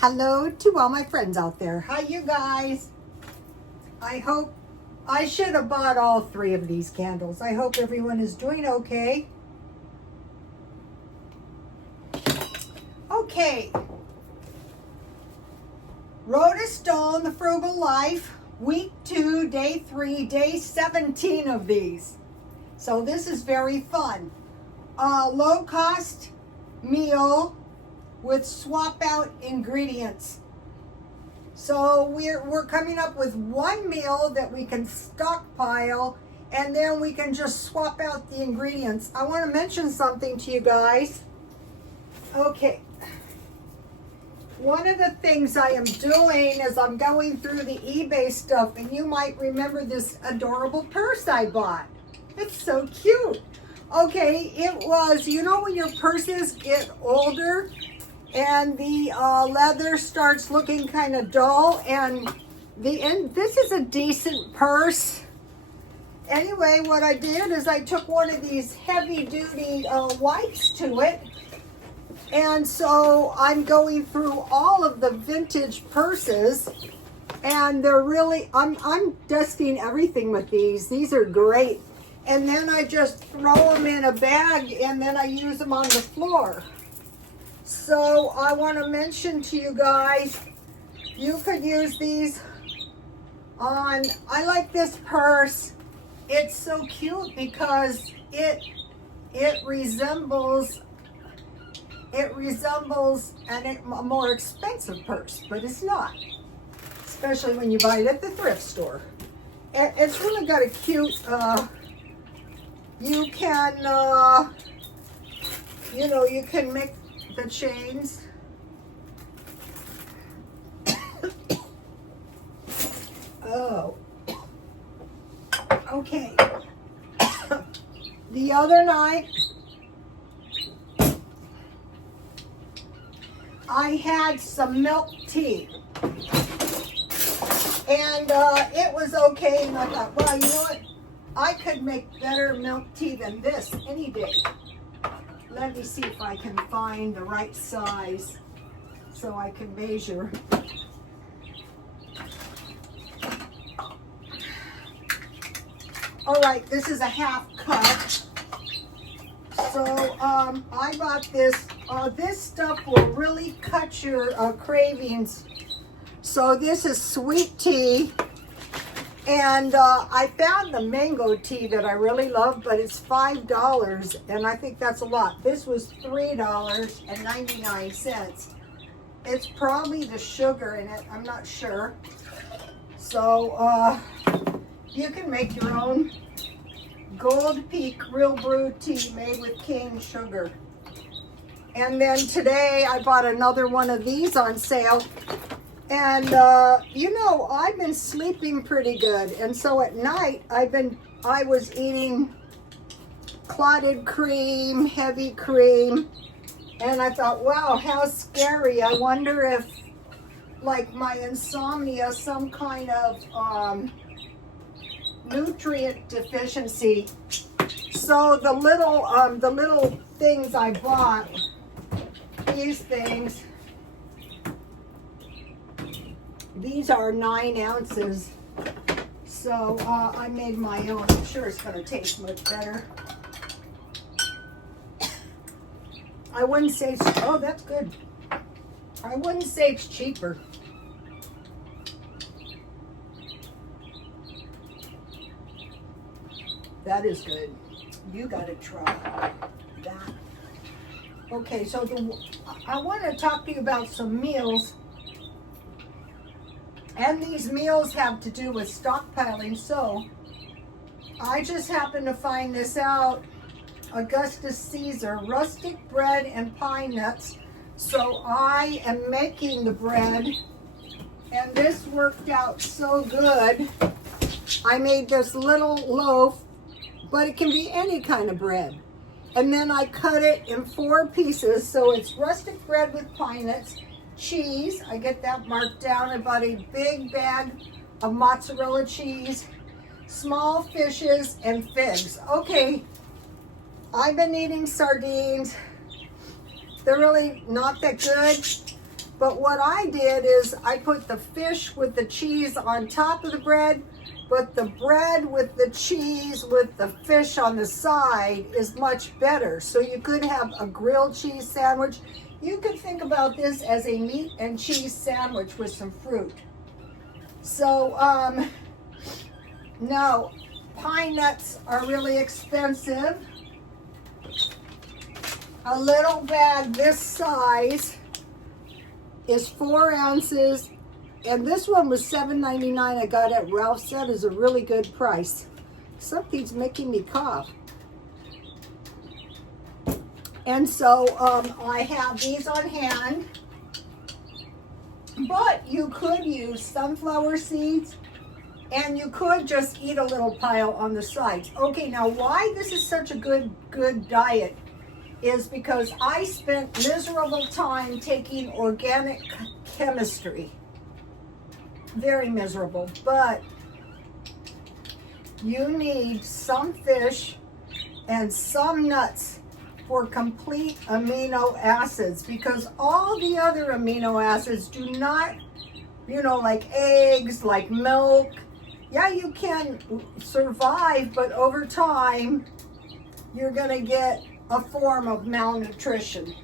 Hello to all my friends out there. Hi, you guys. I should have bought all three of these candles. I hope everyone is doing okay. Okay. Rhoda Stone, The Frugal Life, week 2, day 3, day 17 of these. So this is very fun. Low cost meal with swap out ingredients. So we're coming up with one meal that we can stockpile, and then we can just swap out the ingredients. I want to mention something to you guys. Okay. One of the things I am doing is I'm going through the eBay stuff, and you might remember this adorable purse I bought. It's so cute. Okay, it was, you know when your purses get older and the leather starts looking kind of dull, and this is a decent purse. Anyway, what I did is I took one of these heavy duty wipes to it, and so I'm going through all of the vintage purses, and they're really, I'm dusting everything with these. These are great. And then I just throw them in a bag, and then I use them on the floor. So I want to mention to you guys, you could use these on, I like this purse. It's so cute because it resembles a more expensive purse, but it's not. Especially when you buy it at the thrift store. It's really got a cute, you can, you can make the chains. Oh. Okay. The other night, I had some milk tea. And it was okay, and I thought, well, you know what? I could make better milk tea than this any day. Let me see if I can find the right size so I can measure. All right, this is a half cup. So I bought this. This stuff will really cut your cravings. So this is sweet tea. And I found the mango tea that I really love, but it's $5, and I think that's a lot. This was $3.99. It's probably the sugar in it, I'm not sure. So you can make your own Gold Peak Real Brew tea made with cane sugar. And then today I bought another one of these on sale. And I've been sleeping pretty good, and so at night I was eating clotted cream, heavy cream, and I thought, wow, how scary. I wonder if, like, my insomnia, some kind of nutrient deficiency. So the little things I bought, these things. These are 9 ounces, so I made my own. I'm sure it's going to taste much better. I wouldn't say, oh, that's good. I wouldn't say it's cheaper. That is good. You got to try that. Okay, so I want to talk to you about some meals. And these meals have to do with stockpiling, so I just happened to find this out. Augustus Caesar, rustic bread and pine nuts. So I am making the bread, and this worked out so good. I made this little loaf, but it can be any kind of bread. And then I cut it in 4 pieces, so it's rustic bread with pine nuts. Cheese, I get that marked down. About a big bag of mozzarella cheese, small fishes, and figs. Okay, I've been eating sardines. They're really not that good. But what I did is I put the fish with the cheese on top of the bread, but the bread with the cheese with the fish on the side is much better. So you could have a grilled cheese sandwich. You could think about this as a meat and cheese sandwich with some fruit. So, now, pine nuts are really expensive. A little bag this size is 4 ounces, and this one was $7.99. I got at Ralph's. That is a really good price. Something's making me cough. And so I have these on hand, but you could use sunflower seeds, and you could just eat a little pile on the sides. Okay, now why this is such a good diet is because I spent miserable time taking organic chemistry. Very miserable, but you need some fish and some nuts for complete amino acids, because all the other amino acids do not, like eggs, like milk. Yeah, you can survive, but over time, you're gonna get a form of malnutrition.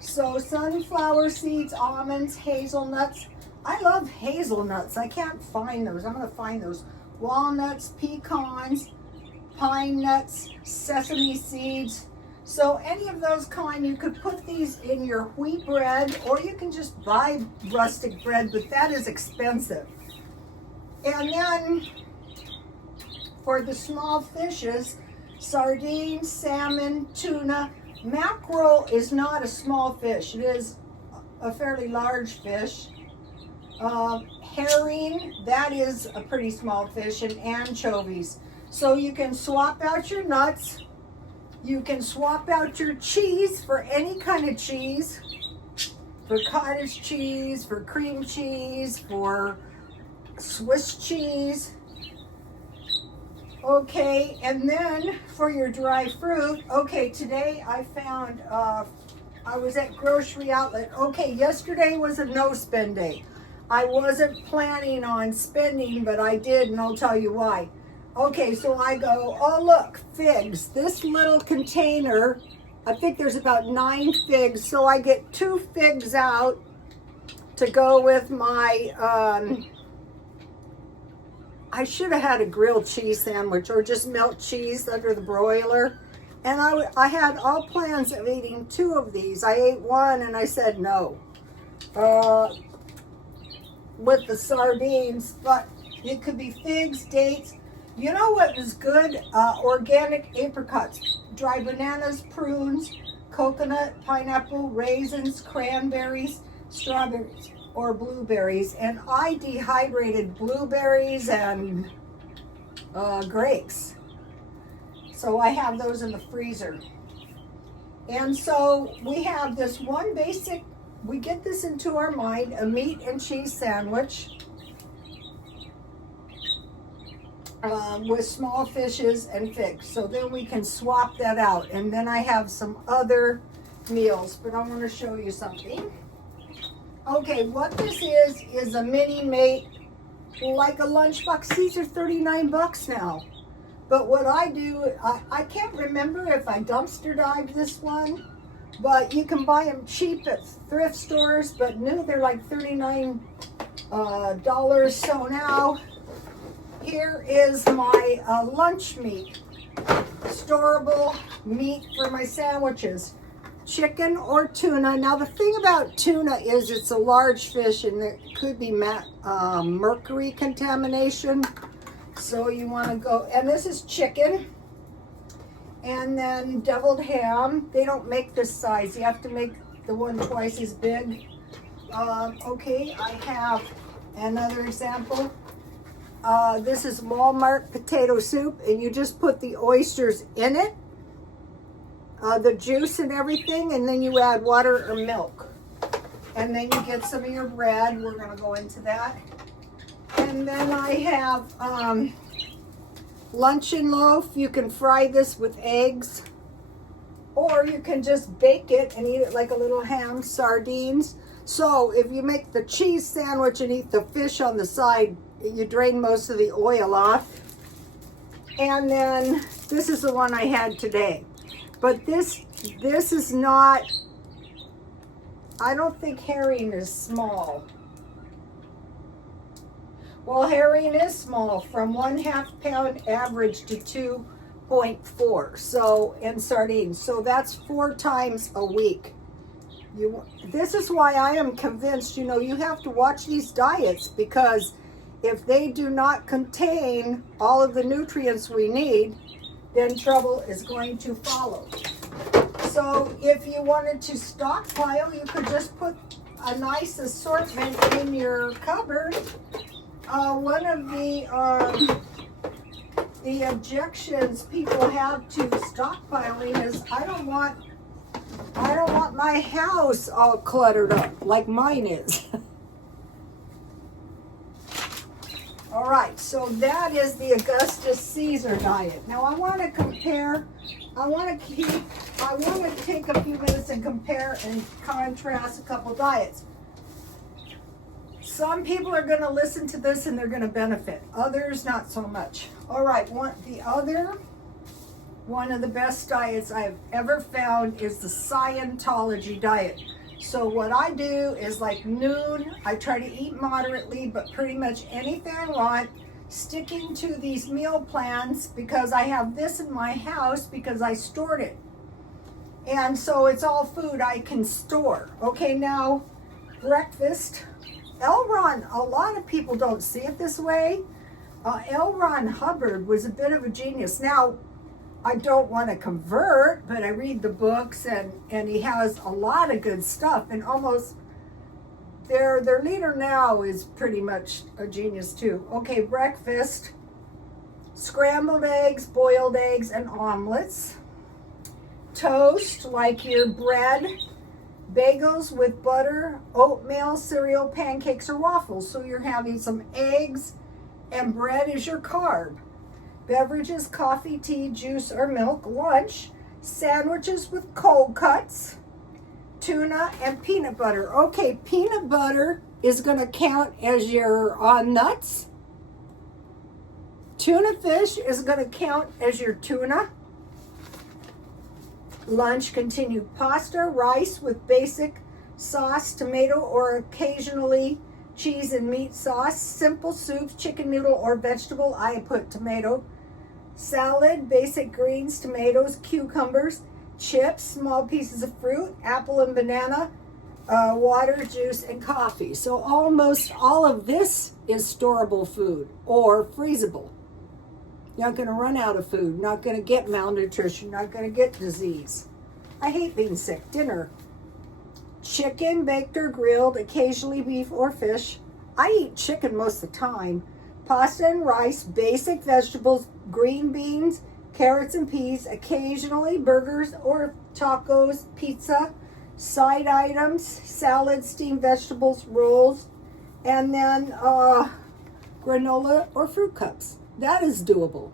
So sunflower seeds, almonds, hazelnuts. I love hazelnuts. I can't find those. I'm gonna find those. Walnuts, pecans, pine nuts, sesame seeds. So any of those kind, you could put these in your wheat bread, or you can just buy rustic bread, but that is expensive. And then for the small fishes, sardines, salmon, tuna. Mackerel is not a small fish. It is a fairly large fish. Herring, that is a pretty small fish, and anchovies. So you can swap out your nuts. You can swap out your cheese for any kind of cheese. For cottage cheese, for cream cheese, for Swiss cheese. Okay, and then for your dry fruit, okay, today I found, I was at grocery outlet. Okay, yesterday was a no spend day. I wasn't planning on spending, but I did, and I'll tell you why. Okay, so I go, oh look, figs. This little container, I think there's about 9 figs, so I get 2 figs out to go with my, I should have had a grilled cheese sandwich or just melt cheese under the broiler. And I had all plans of eating 2 of these. I ate 1 and I said no. With the sardines, but it could be figs, dates. You know what is good? Organic apricots, dry bananas, prunes, coconut, pineapple, raisins, cranberries, strawberries, or blueberries. And I dehydrated blueberries and grapes. So I have those in the freezer. And so we have this one basic, we get this into our mind, a meat and cheese sandwich with small fishes and figs. So then we can swap that out. And then I have some other meals, but I want to show you something. Okay, what this is a mini mate, like a lunchbox. These are 39 bucks now. But what I do, I can't remember if I dumpster dived this one, but you can buy them cheap at thrift stores, but new they're like $39. So now, here is my lunch meat, storable meat for my sandwiches. Chicken or tuna. Now the thing about tuna is it's a large fish and it could be mercury contamination. So you want to go, and this is chicken. And then deviled ham. They don't make this size. You have to make the one twice as big. Okay, I have another example. This is Walmart potato soup, and you just put the oysters in it, the juice and everything, and then you add water or milk. And then you get some of your bread. We're going to go into that. And then I have luncheon loaf. You can fry this with eggs, or you can just bake it and eat it like a little ham. Sardines. So if you make the cheese sandwich and eat the fish on the side, you drain most of the oil off. And then this is the one I had today. But this is not, I don't think herring is small. Well, herring is small, from 1/2 pound average to 2.4. So, and sardines. So that's 4 times a week. This is why I am convinced, you know, you have to watch these diets, because if they do not contain all of the nutrients we need, then trouble is going to follow. So if you wanted to stockpile, you could just put a nice assortment in your cupboard. One of the objections people have to stockpiling is, I don't want my house all cluttered up like mine is. All right, so that is the Augustus Caesar diet. Now I want to compare, I want to take a few minutes and compare and contrast a couple diets. Some people are going to listen to this and they're going to benefit. Others, not so much. All right, one of the best diets I've ever found is the Scientology diet. So what I do is, like noon, I try to eat moderately, but pretty much anything I want, sticking to these meal plans, because I have this in my house because I stored it. And so it's all food I can store. Okay, now breakfast. L. Ron, a lot of people don't see it this way. L. Ron Hubbard was a bit of a genius. Now, I don't want to convert, but I read the books, and he has a lot of good stuff, and almost their leader now is pretty much a genius too. Okay, breakfast, scrambled eggs, boiled eggs, and omelets. Toast, like your bread, bagels with butter, oatmeal, cereal, pancakes, or waffles. So you're having some eggs, and bread is your carb. Beverages, coffee, tea, juice, or milk. Lunch, sandwiches with cold cuts, tuna, and peanut butter. Okay, peanut butter is going to count as your nuts. Tuna fish is going to count as your tuna. Lunch, continued pasta, rice with basic sauce, tomato, or occasionally cheese and meat sauce. Simple soups, chicken noodle, or vegetable. I put tomato. Salad, basic greens, tomatoes, cucumbers, chips, small pieces of fruit, apple and banana, water, juice, and coffee. So almost all of this is storable food or freezable. You're not going to run out of food, not going to get malnutrition, not going to get disease. I hate being sick. Dinner, chicken, baked or grilled, occasionally beef or fish. I eat chicken most of the time. Pasta and rice, basic vegetables, green beans, carrots and peas, occasionally burgers or tacos, pizza, side items, salad, steamed vegetables, rolls, and then granola or fruit cups. That is doable.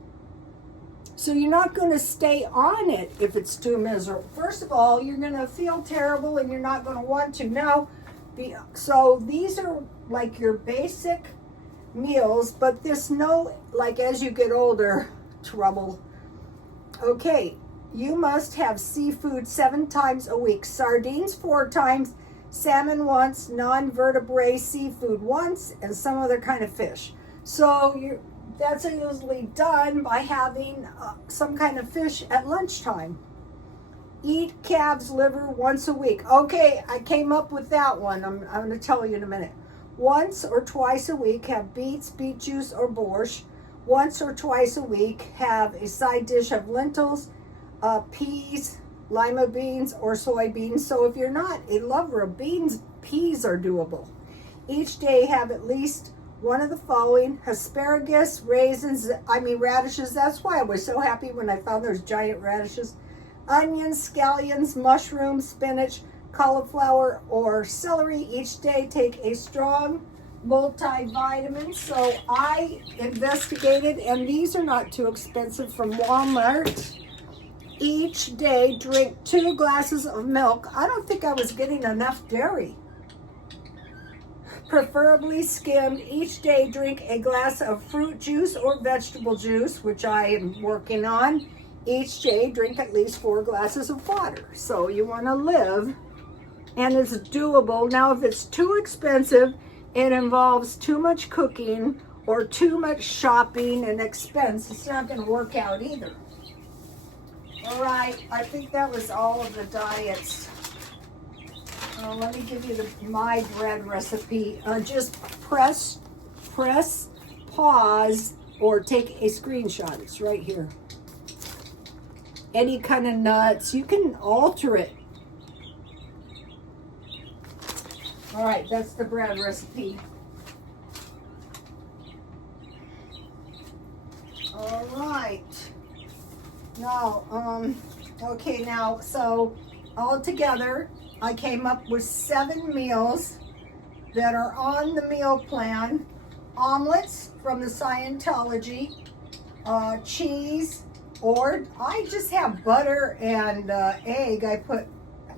So you're not going to stay on it if it's too miserable. First of all, you're going to feel terrible and you're not going to want to. Now, so these are like your basic meals, but this like as you get older, trouble. Okay, you must have seafood 7 times a week, sardines 4 times, salmon once, non-vertebrate seafood once, and some other kind of fish. So that's usually done by having some kind of fish at lunchtime. Eat calf's liver once a week. Okay, I came up with that one. I'm going to tell you in a minute. Once or twice a week, have beets, beet juice, or borscht. Once or twice a week, have a side dish of lentils, peas, lima beans, or soybeans. So if you're not a lover of beans, peas are doable. Each day, have at least one of the following: asparagus, radishes. That's why I was so happy when I found those giant radishes. Onions, scallions, mushrooms, spinach, cauliflower, or celery. Each day take a strong multivitamin. So I investigated, and these are not too expensive, from Walmart. Each day drink 2 glasses of milk. I don't think I was getting enough dairy. preferably skimmed. Each day drink a glass of fruit juice or vegetable juice, which I am working on. Each day drink at least 4 glasses of water. So you want to live, and it's doable. Now, if it's too expensive, it involves too much cooking or too much shopping and expense, it's not going to work out either. All right, I think that was all of the diets. Let me give you my bread recipe. Just press pause or take a screenshot. It's right here. Any kind of nuts, you can alter it. All right, that's the bread recipe. All right. Now, okay, now, so all together, I came up with 7 meals that are on the meal plan. Omelets from the Scientology, cheese, or I just have butter and egg. I put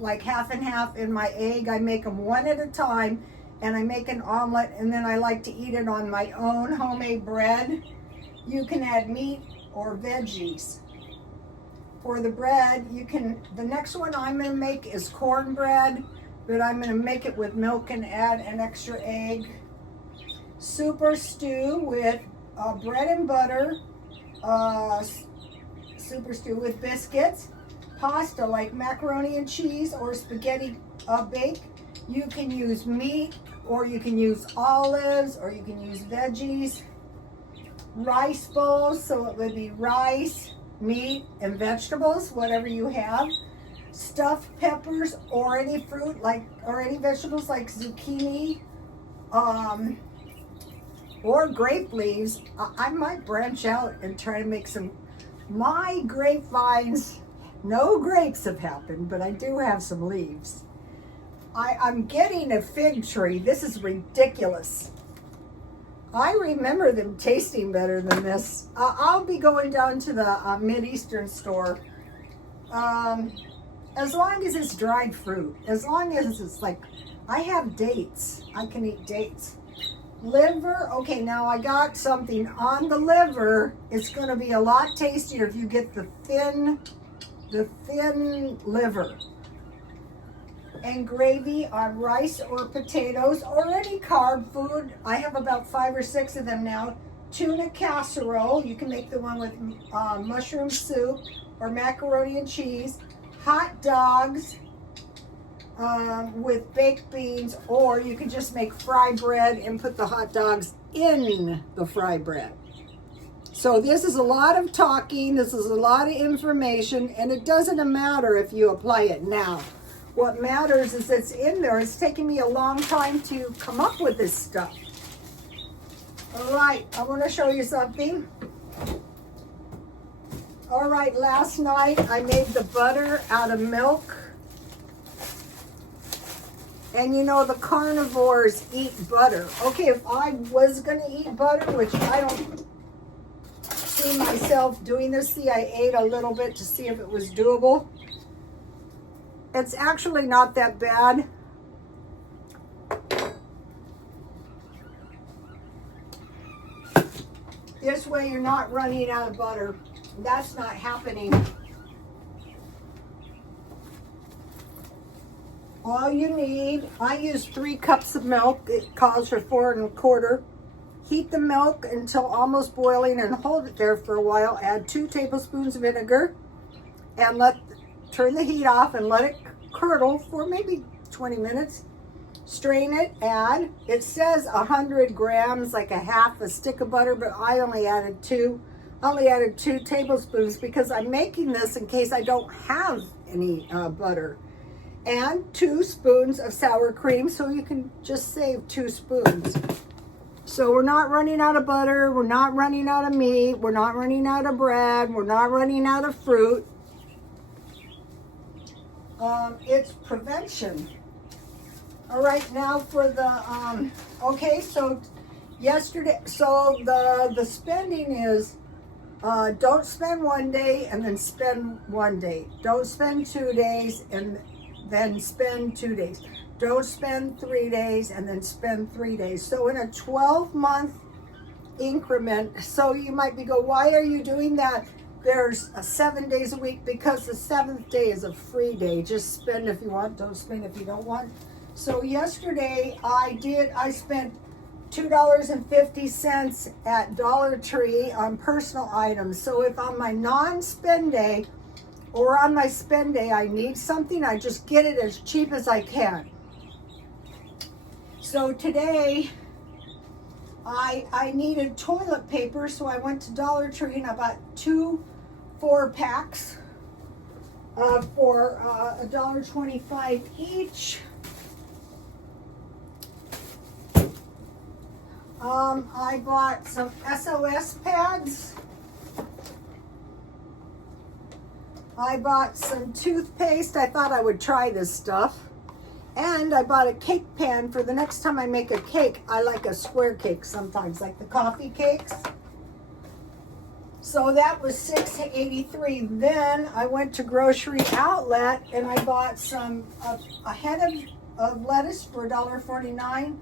like half and half in my egg. I make them one at a time, and I make an omelet, and then I like to eat it on my own homemade bread. You can add meat or veggies. For the bread, the next one I'm going to make is cornbread, but I'm going to make it with milk and add an extra egg. Super stew with bread and butter, super stew with biscuits, pasta like macaroni and cheese or spaghetti bake. You can use meat, or you can use olives, or you can use veggies. Rice bowls, so it would be rice, meat, and vegetables, whatever you have. Stuffed peppers or any fruit or any vegetables like zucchini, or grape leaves. I might branch out and try to make some. My grapevines, no grapes have happened, but I do have some leaves. I'm getting a fig tree. This is ridiculous. I remember them tasting better than this. I'll be going down to the Mideastern store. As long as it's dried fruit. As long as it's like, I have dates. I can eat dates. Liver, okay, now I got something on the liver. It's going to be a lot tastier if you get the thin liver. And gravy on rice or potatoes or any carb food. I have about 5 or 6 of them now. Tuna casserole. You can make the one with mushroom soup or macaroni and cheese. Hot dogs with baked beans, or you can just make fry bread and put the hot dogs in the fry bread. So this is a lot of talking. This is a lot of information, and it doesn't matter if you apply it now. What matters is it's in there. It's taken me a long time to come up with this stuff. All right, I want to show you something. All right, last night I made the butter out of milk. And you know, the carnivores eat butter. Okay, if I was going to eat butter, which I don't see myself doing this. See, I ate a little bit to see if it was doable. It's actually not that bad. This way you're not running out of butter. That's not happening. All you need, I use 3 cups of milk. It calls for 4 1/4. Heat the milk until almost boiling and hold it there for a while. Add 2 tablespoons of vinegar and turn the heat off and let it curdle for maybe 20 minutes. Strain it, it says 100 grams, like a half a stick of butter, but I only added 2. I only added 2 tablespoons because I'm making this in case I don't have any butter. And 2 spoons of sour cream, so you can just save 2 spoons. So we're not running out of butter, we're not running out of meat, we're not running out of bread, we're not running out of fruit. It's prevention. All right, now for the, okay, so yesterday, so the spending is, don't spend one day and then spend one day. Don't spend 2 days and then spend 2 days. Don't spend 3 days and then spend 3 days. So in a 12-month increment, so you might be go, why are you doing that? There's 7 days a week because the 7th day is a free day. Just spend if you want, don't spend if you don't want. So yesterday I spent $2.50 at Dollar Tree on personal items. So if on my non-spend day or on my spend day I need something, I just get it as cheap as I can. So today I needed toilet paper, so I went to Dollar Tree and I bought 2 4-packs for $1.25 each. I bought some SOS pads. I bought some toothpaste. I thought I would try this stuff. And I bought a cake pan for the next time I make a cake. I like a square cake sometimes, like the coffee cakes. So that was $6.83. Then I went to Grocery Outlet and I bought a head of lettuce for $1.49.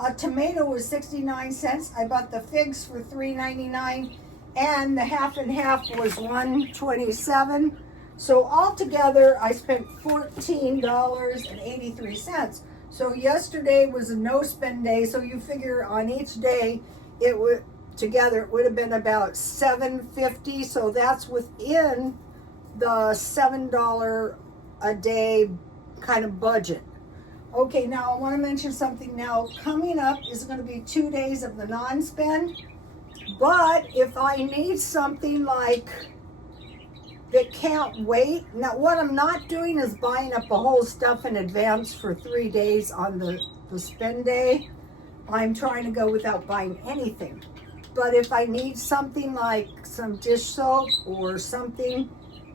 A tomato was 69 cents. I bought the figs for $3.99, and the half and half was $1.27. So altogether, I spent $14.83. So yesterday was a no-spend day. So you figure on each day, it would have been about $7.50. So that's within the $7 a day kind of budget. Okay, now I want to mention something now. Coming up is going to be 2 days of the non-spend. But if I need something like that can't wait. Now what I'm not doing is buying up the whole stuff in advance for 3 days on the spend day. I'm trying to go without buying anything. But if I need something like some dish soap or something,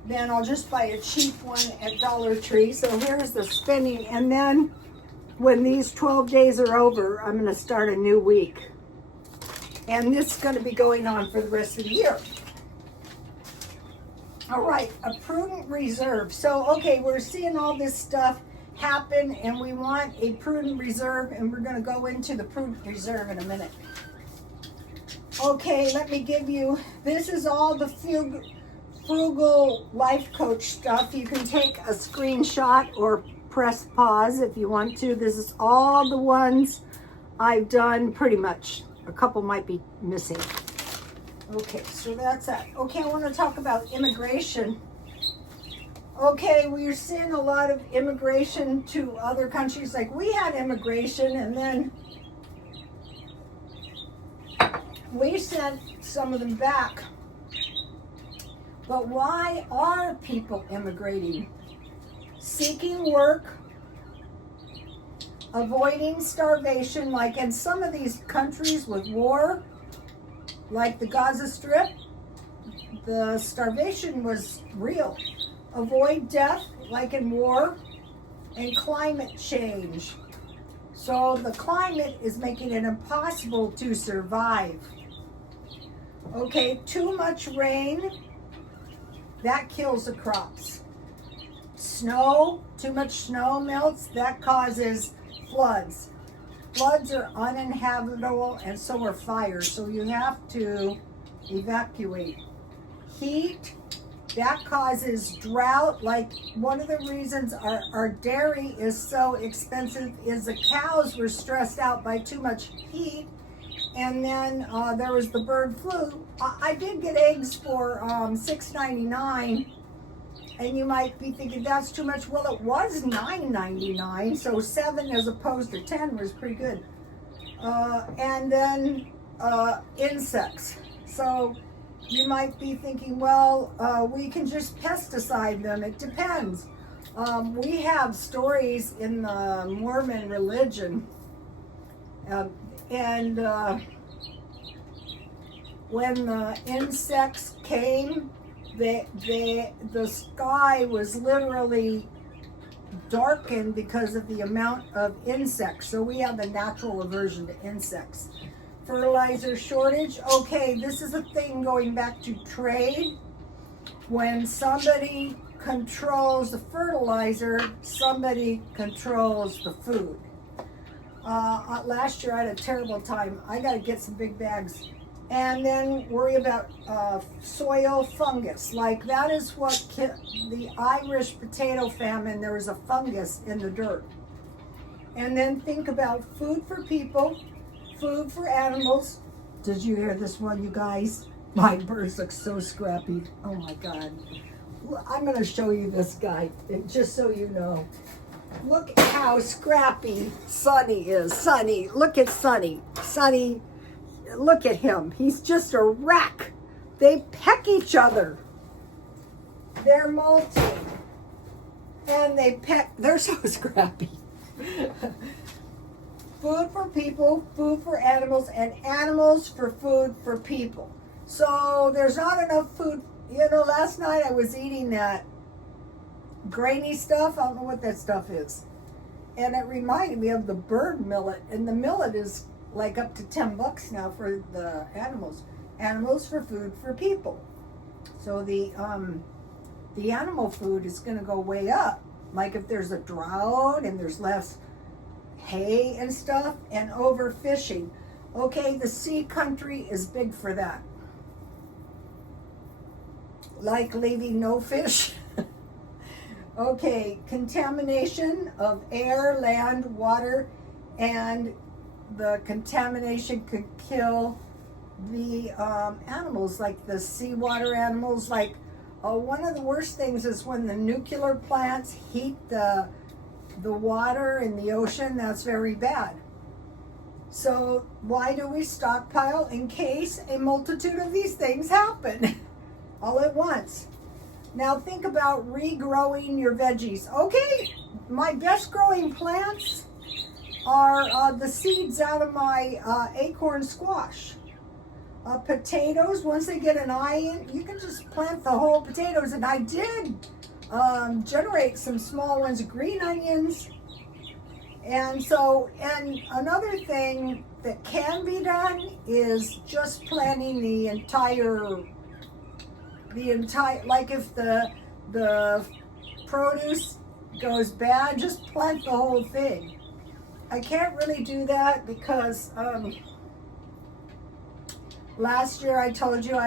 then I'll just buy a cheap one at Dollar Tree. So here's the spending. And then when these 12 days are over, I'm going to start a new week. And this is going to be going on for the rest of the year. All right, a prudent reserve. So, okay, we're seeing all this stuff happen, and we want a prudent reserve, and we're going to go into the prudent reserve in a minute. Okay, let me give you, this is all the frugal life coach stuff. You can take a screenshot or press pause if you want to. This is all the ones I've done pretty much. A couple might be missing. Okay, so that's that. Okay, I want to talk about immigration. Okay, we're seeing a lot of immigration to other countries. Like we had immigration and then we sent some of them back. But why are people immigrating? Seeking work, avoiding starvation, like in some of these countries with war, like the Gaza Strip, the starvation was real. Avoid death, like in war, and climate change. So the climate is making it impossible to survive. Okay, too much rain, that kills the crops. Snow, too much snow melts, that causes floods. Floods are uninhabitable and so are fires, so you have to evacuate. Heat, that causes drought. Like one of the reasons our dairy is so expensive is the cows were stressed out by too much heat. And then there was the bird flu. I did get eggs for $6.99. And you might be thinking that's too much. Well, it was $9.99, so 7 as opposed to 10 was pretty good. And then insects. So you might be thinking, well, we can just pesticide them. It depends. We have stories in the Mormon religion, and when the insects came, the sky was literally darkened because of the amount of insects. So we have a natural aversion to insects. Fertilizer shortage. Okay, this is a thing going back to trade. When somebody controls the fertilizer, somebody controls the food. Last year I had a terrible time. I got to get some big bags. And then worry about soil fungus. Like that is what the Irish potato famine, there was a fungus in the dirt. And then think about food for people, food for animals. Did you hear this one, you guys? My birds look so scrappy. Oh my God. I'm going to show you this guy, just so you know. Look how scrappy Sonny is. Sonny, look at Sonny. Sonny, look at him. He's just a wreck. They peck each other. They're molting. And they peck. They're so scrappy. Food for people, food for animals, and animals for food for people. So there's not enough food. You know, last night I was eating that grainy stuff. I don't know what that stuff is. And it reminded me of the bird millet. And the millet is like up to $10 now for the animals. Animals for food for people. So the animal food is going to go way up. Like if there's a drought and there's less hay and stuff and overfishing. Okay, the sea country is big for that. Like leaving no fish. Okay, contamination of air, land, water, and the contamination could kill the animals, like the seawater animals. Like one of the worst things is when the nuclear plants heat the water in the ocean. That's very bad. So why do we stockpile? In case a multitude of these things happen all at once. Now think about regrowing your veggies. Okay, my best growing plants are the seeds out of my acorn squash. Potatoes, once they get an eye in, you can just plant the whole potatoes. And I did generate some small ones, green onions. And another thing that can be done is just planting the entire, like if the produce goes bad, just plant the whole thing. I can't really do that because last year I told you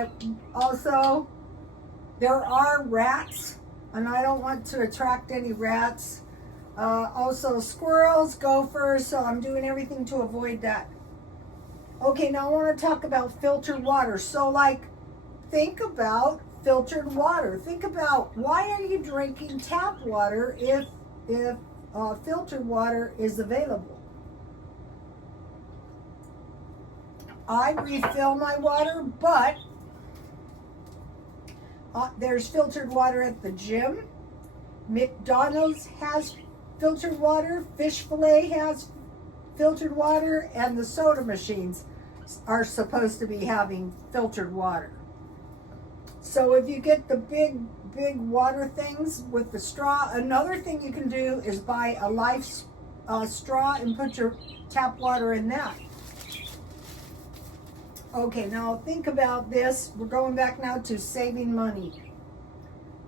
there are rats and I don't want to attract any rats. Also squirrels, gophers, so I'm doing everything to avoid that. Okay, now I want to talk about filtered water. So like, think about filtered water. Think about, why are you drinking tap water if filtered water is available? I refill my water, but there's filtered water at the gym. McDonald's has filtered water. Fish Fillet has filtered water, and the soda machines are supposed to be having filtered water. So if you get the big water things with the straw, another thing you can do is buy a Life straw and put your tap water in that. Okay, now think about this. We're going back now to saving money.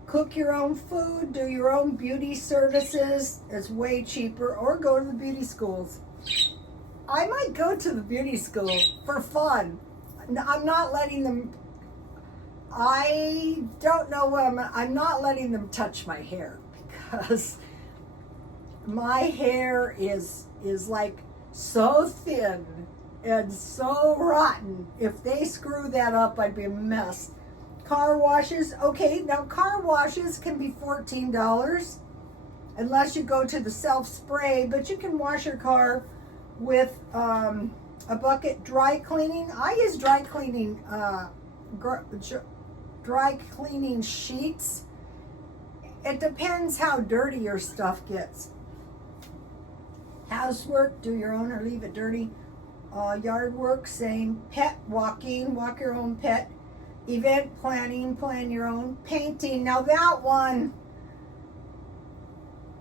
Cook your own food, do your own beauty services. It's way cheaper, or go to the beauty schools. I might go to the beauty school for fun. I'm not letting them, I don't know what I'm not letting them touch my hair, because my hair is like so thin and so rotten. If they screw that up, I'd be a mess. Car washes, okay, now car washes can be $14 unless you go to the self-spray, but you can wash your car with a bucket. Dry cleaning, I use dry cleaning sheets. It depends how dirty your stuff gets. Housework, do your own or leave it dirty. Yard work, same. Pet walking, walk your own pet. Event planning, plan your own. Painting, now that one,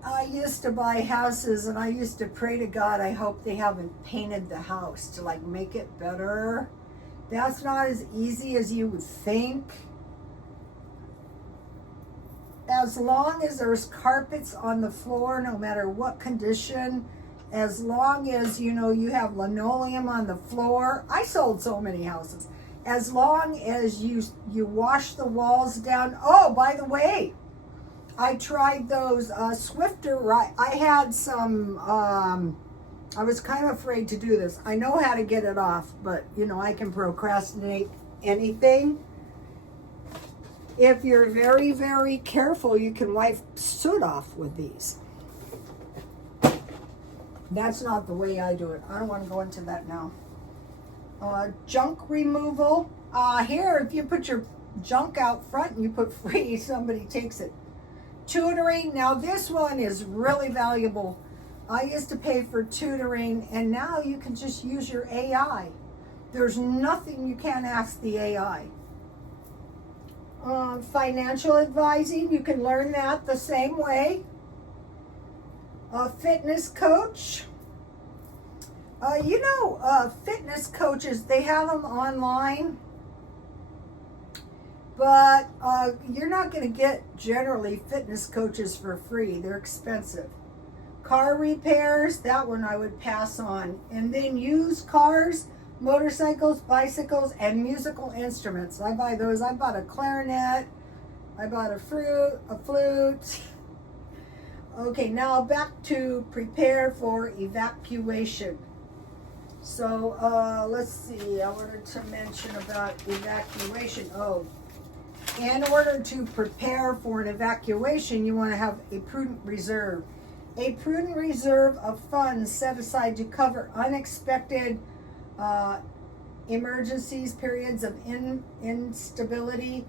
I used to buy houses and I used to pray to God, I hope they haven't painted the house to like make it better. That's not as easy as you would think. as long as there's carpets on the floor, no matter what condition, as long as, you know, you have linoleum on the floor. I sold so many houses. As long as you wash the walls down. Oh, by the way, I tried those Swifter. I had some, I was kind of afraid to do this. I know how to get it off, but, you know, I can procrastinate anything. If you're very, very careful, you can wipe soot off with these. That's not the way I do it. I don't want to go into that now. Junk removal. Here, if you put your junk out front and you put free, somebody takes it. Tutoring. Now, this one is really valuable. I used to pay for tutoring, and now you can just use your AI. There's nothing you can't ask the AI. Financial advising, you can learn that the same way. Fitness coach. Fitness coaches, they have them online, but you're not going to get generally fitness coaches for free. They're expensive. Car repairs, that one I would pass on. And then used cars, motorcycles, bicycles, and musical instruments. I buy those. I bought a clarinet. I bought a flute. Okay, now back to prepare for evacuation. So let's see. I wanted to mention about evacuation. Oh, in order to prepare for an evacuation, you want to have a prudent reserve. A prudent reserve of funds set aside to cover unexpected emergencies, periods of instability,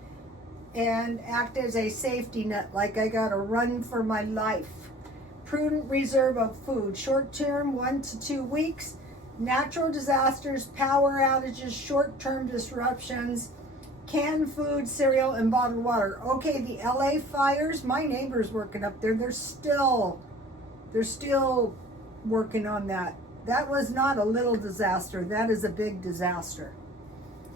and act as a safety net, like I got to run for my life. Prudent reserve of food, short term, 1 to 2 weeks. Natural disasters, power outages, short-term disruptions, canned food, cereal, and bottled water. Okay, the LA fires, my neighbor's working up there. They're still working on that. That was not a little disaster. That is a big disaster.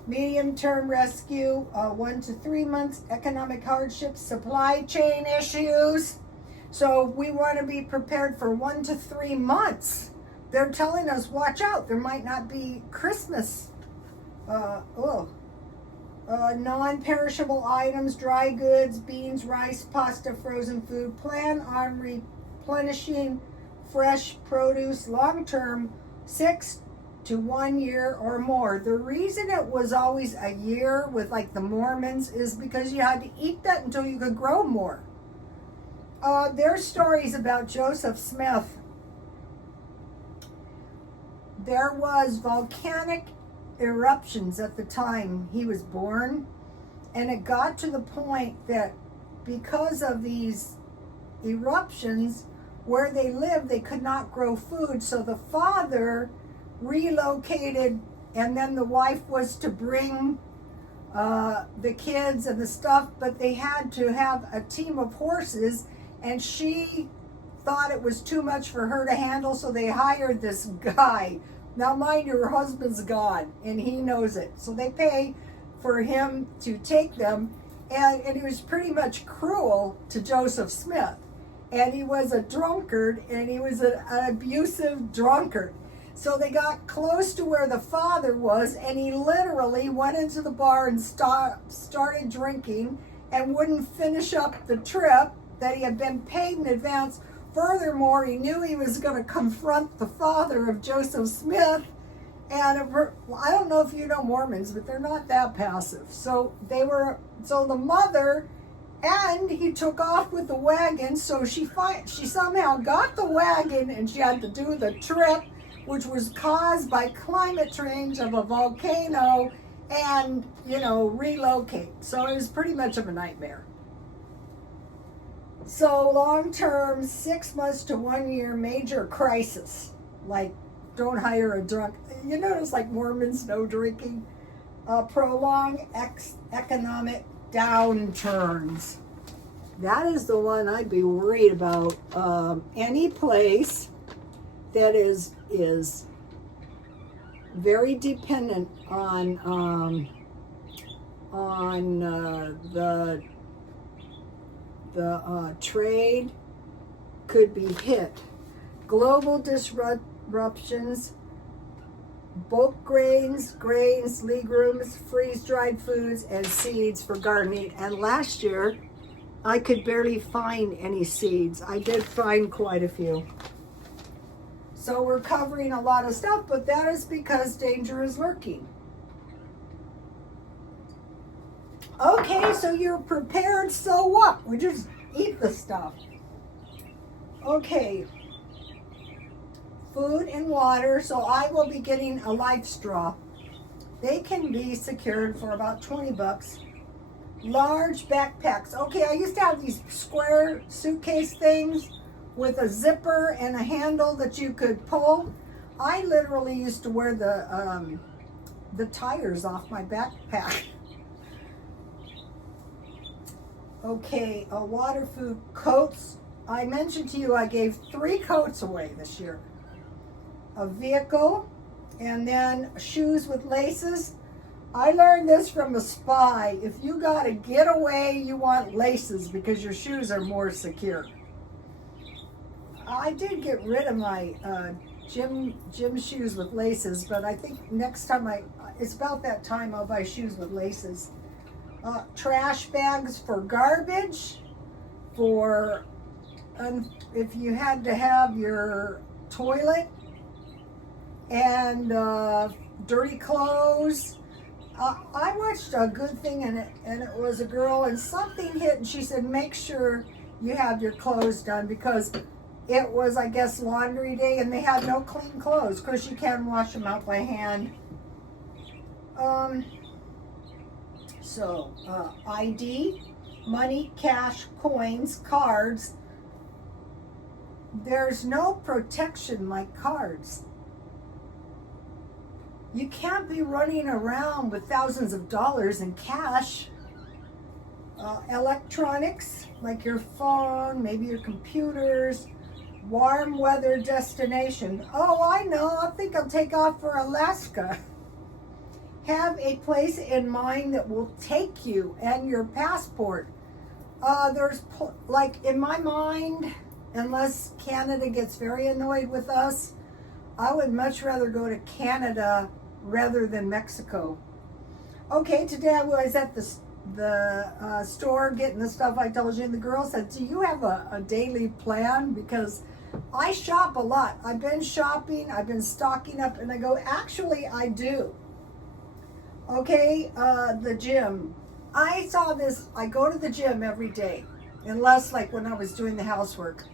Medium-term rescue, 1 to 3 months. Economic hardships, supply chain issues. So we want to be prepared for 1 to 3 months. They're telling us, watch out, there might not be Christmas. Non-perishable items, dry goods, beans, rice, pasta, frozen food. Plan on replenishing fresh produce long-term, 6 to 1 year or more. The reason it was always a year with like the Mormons is because you had to eat that until you could grow more. There's stories about Joseph Smith. There was volcanic eruptions at the time he was born, and it got to the point that because of these eruptions, where they lived, they could not grow food. So the father relocated, and then the wife was to bring the kids and the stuff, but they had to have a team of horses, and she thought it was too much for her to handle, so they hired this guy. Now, mind you, her husband's gone, and he knows it. So they pay for him to take them, and he was pretty much cruel to Joseph Smith. And he was a drunkard, and he was an abusive drunkard. So they got close to where the father was, and he literally went into the bar and started drinking and wouldn't finish up the trip that he had been paid in advance. Furthermore, he knew he was going to confront the father of Joseph Smith. And I don't know if you know Mormons, but they're not that passive. So the mother, and he took off with the wagon. So she somehow got the wagon, and she had to do the trip, which was caused by climate change of a volcano, and, relocate. So it was pretty much of a nightmare. So long-term, 6 months to 1 year, major crisis, like don't hire a drunk. You notice like Mormons, no drinking. Prolonged economic downturns. That is the one I'd be worried about. Any place that is very dependent on the the trade could be hit. Global disruptions, bulk grains, legumes, freeze-dried foods, and seeds for gardening. And last year, I could barely find any seeds. I did find quite a few. So we're covering a lot of stuff, but that is because danger is lurking. Okay, so you're prepared, so what? We just eat the stuff. Okay. Food and water, so I will be getting a life straw. They can be secured for about 20 bucks. Large backpacks. Okay, I used to have these square suitcase things with a zipper and a handle that you could pull. I literally used to wear the tires off my backpack. Okay, water, food, coats. I mentioned to you I gave 3 coats away this year. A vehicle, and then shoes with laces. I learned this from a spy. If you got a getaway, you want laces because your shoes are more secure. I did get rid of my gym shoes with laces, but I think next time it's about that time I'll buy shoes with laces. Trash bags for garbage, for if you had to have your toilet, and dirty clothes. I watched a good thing, and it was a girl, and something hit, and she said, make sure you have your clothes done, because it was, I guess, laundry day, and they had no clean clothes, because you can wash them out by hand. ID, money, cash, coins, cards. There's no protection like cards. You can't be running around with thousands of dollars in cash. Electronics, like your phone, maybe your computers. Warm weather destination. Oh, I know. I think I'll take off for Alaska. Have a place in mind that will take you and your passport. Like in my mind, unless Canada gets very annoyed with us, I would much rather go to Canada rather than Mexico. Okay, today I was at the store getting the stuff I told you, and the girl said, do you have a daily plan? Because I shop a lot. I've been shopping, I've been stocking up, and I go, actually I do. Okay, the gym. I saw this, I go to the gym every day, unless like when I was doing the housework.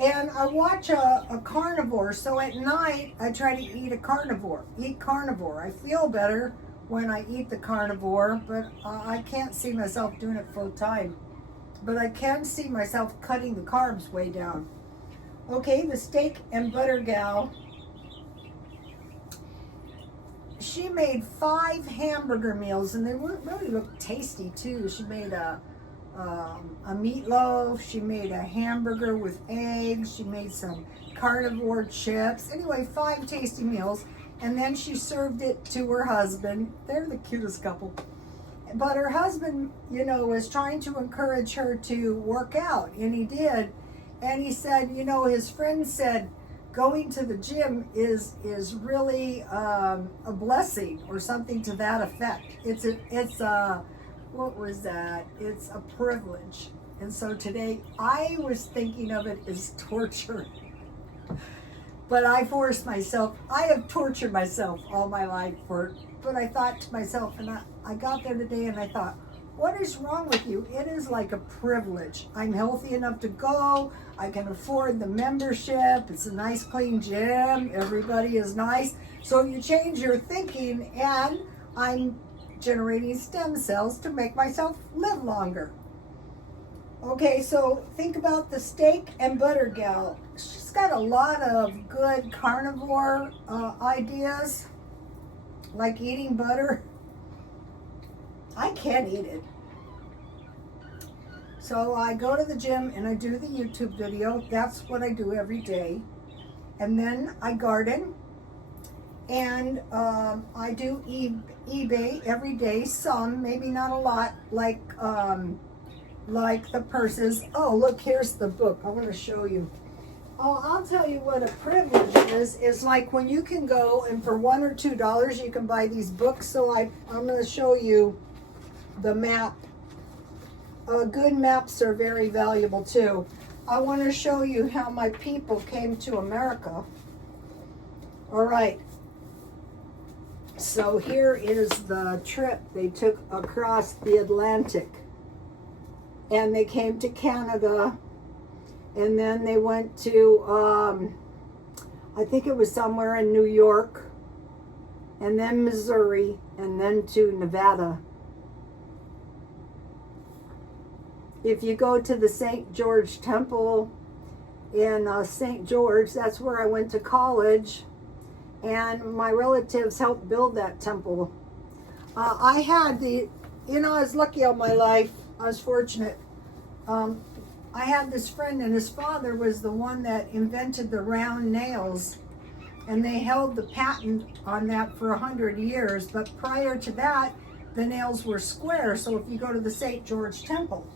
And I watch a carnivore, so at night I try to eat carnivore. I feel better when I eat the carnivore, but I can't see myself doing it full time. But I can see myself cutting the carbs way down. Okay, the steak and butter gal. She made 5 hamburger meals, and they really looked tasty too. She made a meatloaf, she made a hamburger with eggs, she made some carnivore chips. Anyway, 5 tasty meals, and then she served it to her husband. They're the cutest couple. But her husband, was trying to encourage her to work out, and he did. And he said, his friend said, going to the gym is really a blessing, or something to that effect. What was that? It's a privilege. And so today I was thinking of it as torture. But I forced myself. I have tortured myself all my life but I thought to myself, and I got there today and I thought, what is wrong with you? It is like a privilege. I'm healthy enough to go. I can afford the membership. It's a nice, clean gym. Everybody is nice. So you change your thinking, and I'm generating stem cells to make myself live longer. Okay, so think about the steak and butter gal. She's got a lot of good carnivore ideas, like eating butter. I can't eat it. So I go to the gym and I do the YouTube video. That's what I do every day. And then I garden. And I do eBay every day, some, maybe not a lot, like like the purses. Oh, look, here's the book. I want to show you. Oh, I'll tell you what a privilege is like when you can go and for $1 or $2 you can buy these books. So I'm going to show you the map. Good maps are very valuable too. I want to show you how my people came to America. All right. So here is the trip they took across the Atlantic. And they came to Canada. And then they went to, I think it was somewhere in New York, and then Missouri, and then to Nevada. If you go to the St. George Temple in St. George, that's where I went to college, and my relatives helped build that temple. I had I was lucky all my life. I was fortunate. I had this friend, and his father was the one that invented the round nails, and they held the patent on that for 100 years. But prior to that, the nails were square. So if you go to the St. George Temple,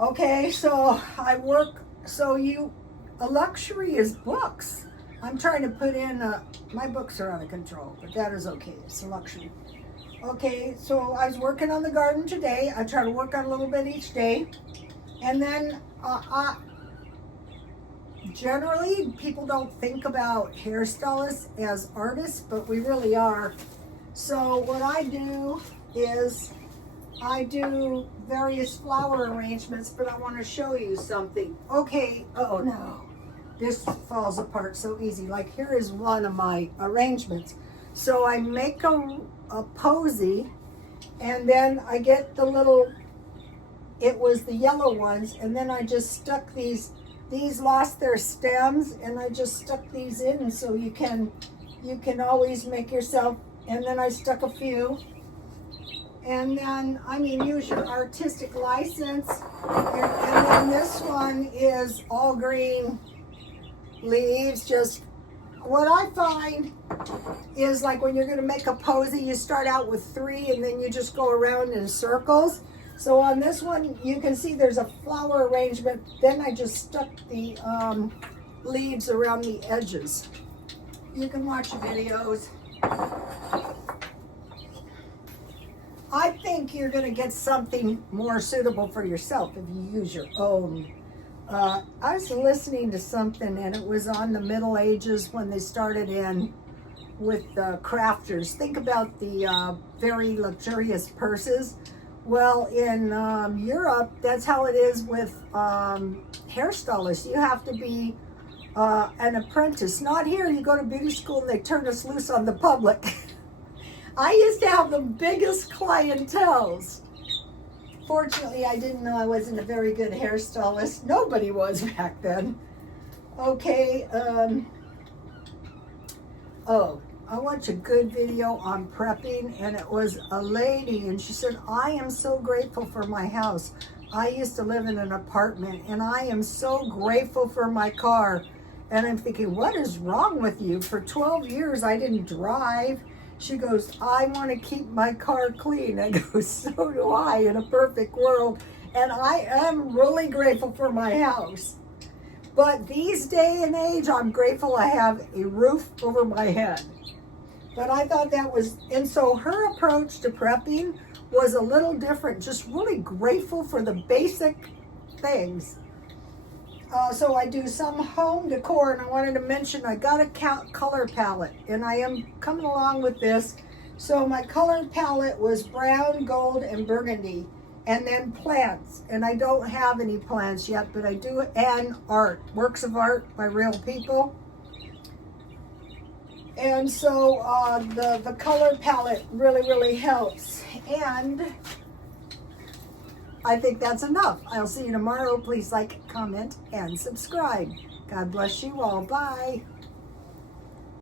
okay, so I work. So a luxury is books. I'm trying to put in. My books are out of control, but that is okay. It's a luxury. Okay, so I was working on the garden today. I try to work on a little bit each day. And then generally people don't think about hairstylists as artists, but we really are. So what I do is I do various flower arrangements, but I want to show you something. Okay, oh no, this falls apart so easy. Like here is one of my arrangements. So I make a posy, and then I get the little, it was the yellow ones, and then I just stuck these lost their stems, and I just stuck these in, and so you can always make yourself, and then I stuck a few, and then, use your artistic license, and then this one is all green leaves. Just what I find is like when you're going to make a posy, you start out with 3, and then you just go around in circles. So on this one, you can see there's a flower arrangement. Then I just stuck the leaves around the edges. You can watch videos. I think you're going to get something more suitable for yourself if you use your own. I was listening to something, and it was on the Middle Ages when they started in with crafters. Think about the very luxurious purses. Well, in Europe, that's how it is with hairstylists. You have to be an apprentice. Not here. You go to beauty school and they turn us loose on the public. I used to have the biggest clienteles. Fortunately, I didn't know I wasn't a very good hairstylist. Nobody was back then. Okay. I watched a good video on prepping, and it was a lady, and she said, I am so grateful for my house. I used to live in an apartment, and I am so grateful for my car. And I'm thinking, what is wrong with you? For 12 years, I didn't drive. She goes, I want to keep my car clean. I go, so do I, in a perfect world. And I am really grateful for my house. But these day and age, I'm grateful I have a roof over my head. But I thought that was, and so her approach to prepping was a little different, just really grateful for the basic things. So I do some home decor, and I wanted to mention I got a color palette, and I am coming along with this. So my color palette was brown, gold, and burgundy, and then plants. And I don't have any plants yet, but I do, and art, works of art by real people. And so the color palette really helps. And I think that's enough. I'll see you tomorrow. Please like, comment, and subscribe. God bless you all. Bye.